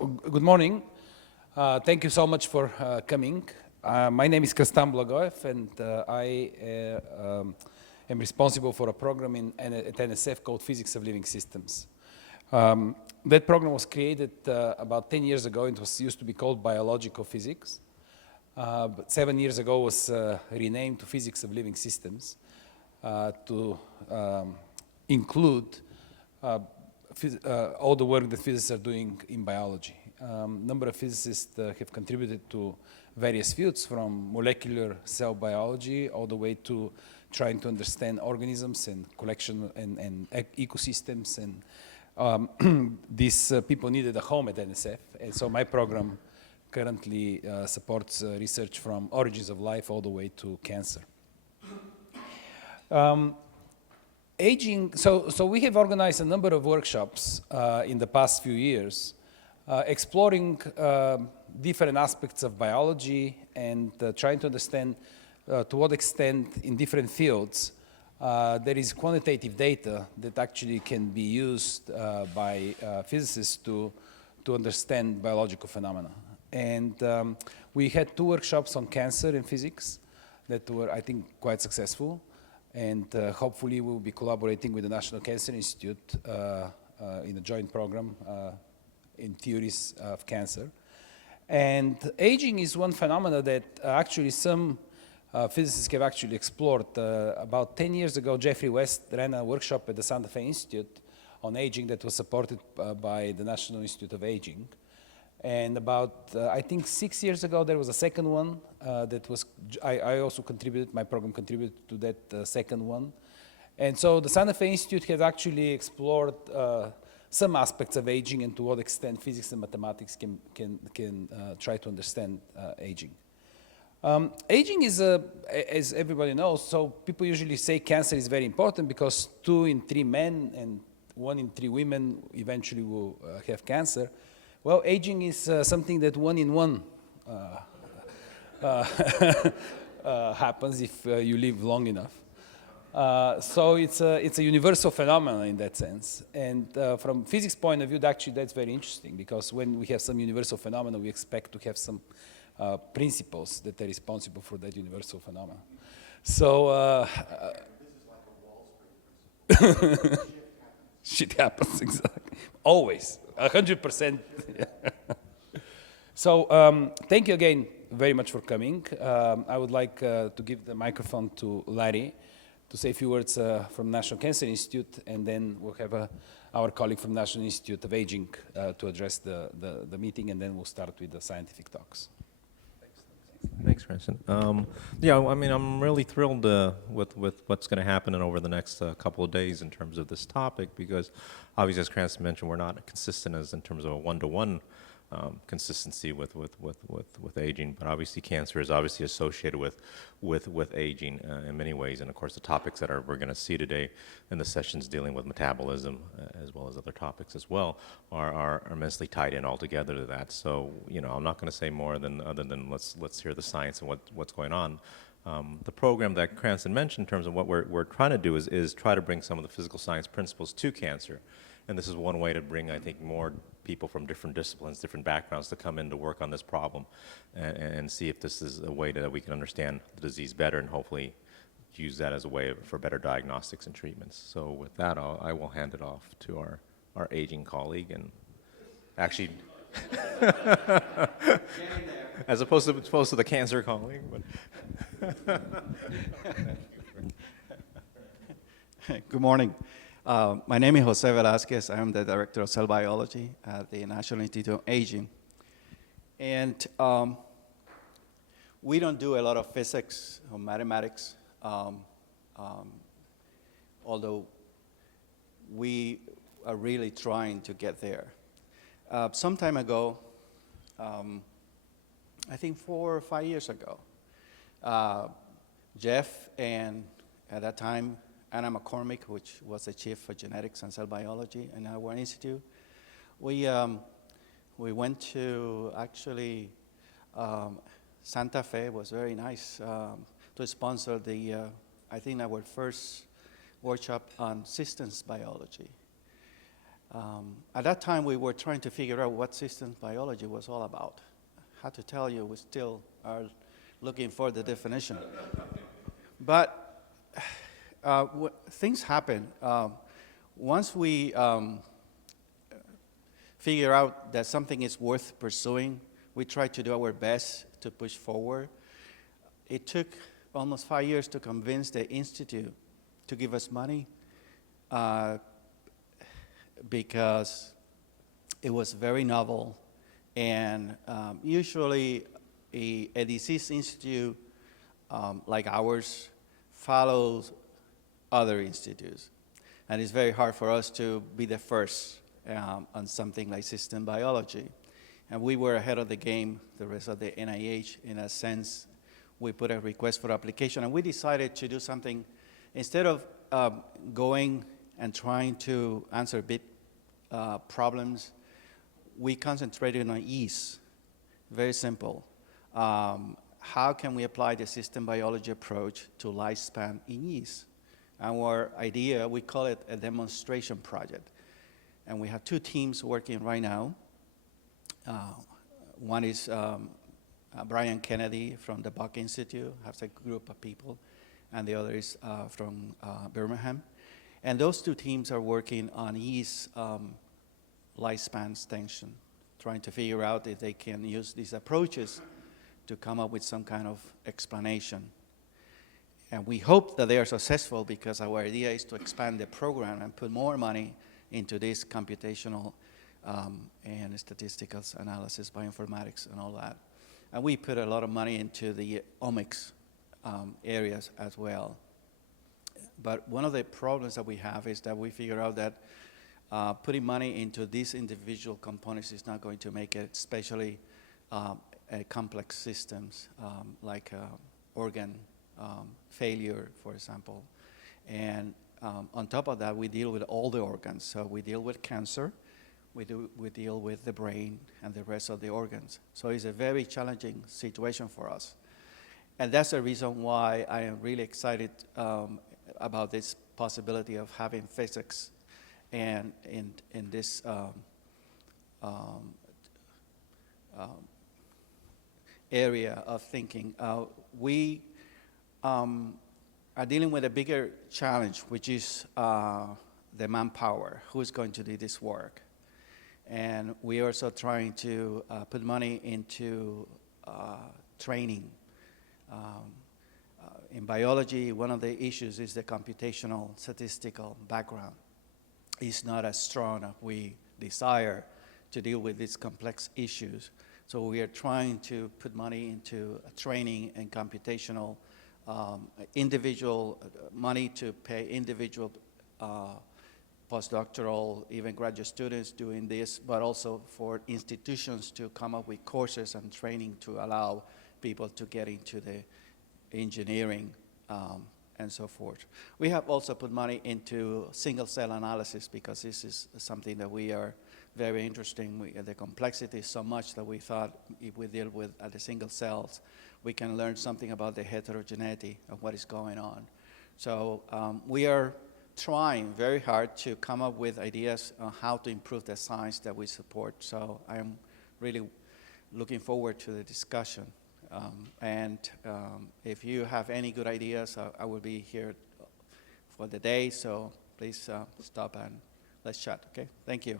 Good morning. Thank you so much for coming. My name is Krstan Blagoev, and I am responsible for a program at NSF called Physics of Living Systems. That program was created about 10 years ago. It was used to be called Biological Physics. But 7 years ago was renamed to Physics of Living Systems to include all the work that physicists are doing in biology. Number of physicists have contributed to various fields, from molecular cell biology all the way to trying to understand organisms and collection and ecosystems. And these people needed a home at NSF. And so my program currently supports research from origins of life all the way to cancer. Aging, so we have organized a number of workshops in the past few years exploring different aspects of biology and trying to understand to what extent in different fields there is quantitative data that actually can be used by physicists to understand biological phenomena. And we had 2 workshops on cancer in physics that were, I think, quite successful. And hopefully we'll be collaborating with the National Cancer Institute in a joint program in theories of cancer. And aging is one phenomena that actually some physicists have actually explored. About 10 years ago, Jeffrey West ran a workshop at the Santa Fe Institute on aging that was supported by the National Institute of Aging. And about, I think 6 years ago, there was a second one that was, I also contributed, my program contributed to that second one. And so the Santa Fe Institute has actually explored some aspects of aging and to what extent physics and mathematics can try to understand aging. Aging is, as everybody knows, so people usually say cancer is very important because 2 in 3 men and 1 in 3 women eventually will have cancer. Well, aging is something that 1 in 1 happens if you live long enough. So it's a universal phenomenon in that sense. And from physics point of view, actually that's very interesting, because when we have some universal phenomena, we expect to have some principles that are responsible for that universal phenomenon. So this is like a Wall Street principle. Shit happens, exactly. Always, 100%. So thank you again very much for coming. I would like to give the microphone to Larry to say a few words from National Cancer Institute, and then we'll have our colleague from National Institute of Aging to address the meeting, and then we'll start with the scientific talks. Thanks, Krstan. Yeah, I mean, I'm really thrilled with what's going to happen over the next couple of days in terms of this topic, because obviously, as Krstan mentioned, we're not consistent as in terms of a one-to-one consistency with aging, but obviously cancer is obviously associated with aging in many ways. And of course, the topics that we're going to see today in the sessions dealing with metabolism, as well as other topics as well, are immensely tied in altogether to that. So, you know, I'm not going to say more other than let's hear the science and what's going on. The program that Krstan mentioned in terms of what we're trying to do is try to bring some of the physical science principles to cancer. And this is one way to bring, I think, more people from different disciplines, different backgrounds to come in to work on this problem and see if this is a way that we can understand the disease better and hopefully use that as a way for better diagnostics and treatments. So with that, I will hand it off to our aging colleague, and actually, as opposed to the cancer colleague. But Good morning. My name is Jose Velasquez. I am the Director of Cell Biology at the National Institute of Aging. And we don't do a lot of physics or mathematics, although we are really trying to get there. Some time ago, I think 4 or 5 years ago, Jeff and at that time, Anna McCormick, which was the chief for genetics and cell biology in our institute, we went to actually Santa Fe. Was very nice to sponsor I think our first workshop on systems biology. At that time, we were trying to figure out what systems biology was all about. I have to tell you, we still are looking for the definition. But things happen. Once we figure out that something is worth pursuing, we try to do our best to push forward. It took almost 5 years to convince the Institute to give us money because it was very novel. And usually a disease institute like ours follows other institutes. And it's very hard for us to be the first on something like system biology. And we were ahead of the game, the rest of the NIH. In a sense, we put a request for application, and we decided to do something. Instead of going and trying to answer big problems, we concentrated on yeast. Very simple. How can we apply the system biology approach to lifespan in yeast? Our idea, we call it a demonstration project. And we have 2 teams working right now. One is Brian Kennedy from the Buck Institute, has a group of people, and the other is from Birmingham. And those 2 teams are working on yeast lifespan extension, trying to figure out if they can use these approaches to come up with some kind of explanation. And we hope that they are successful because our idea is to expand the program and put more money into this computational and statistical analysis, bioinformatics, and all that. And we put a lot of money into the omics areas as well. But one of the problems that we have is that we figure out that putting money into these individual components is not going to make it, especially complex systems like organ failure, for example. And on top of that, we deal with all the organs. So we deal with cancer, we deal with the brain and the rest of the organs. So it's a very challenging situation for us. And that's the reason why I am really excited about this possibility of having physics and in this area of thinking. We are dealing with a bigger challenge, which is the manpower. Who is going to do this work? And we are also trying to put money into training. In biology, one of the issues is the computational statistical background. It's not as strong as we desire to deal with these complex issues. So we are trying to put money into training and computational individual money to pay individual postdoctoral, even graduate students doing this, but also for institutions to come up with courses and training to allow people to get into the engineering and so forth. We have also put money into single-cell analysis because this is something that we are very interested in. The complexity is so much that we thought if we deal with the single cells, we can learn something about the heterogeneity of what is going on. So we are trying very hard to come up with ideas on how to improve the science that we support. So I am really looking forward to the discussion. If you have any good ideas, I will be here for the day. So please stop and let's chat, okay? Thank you.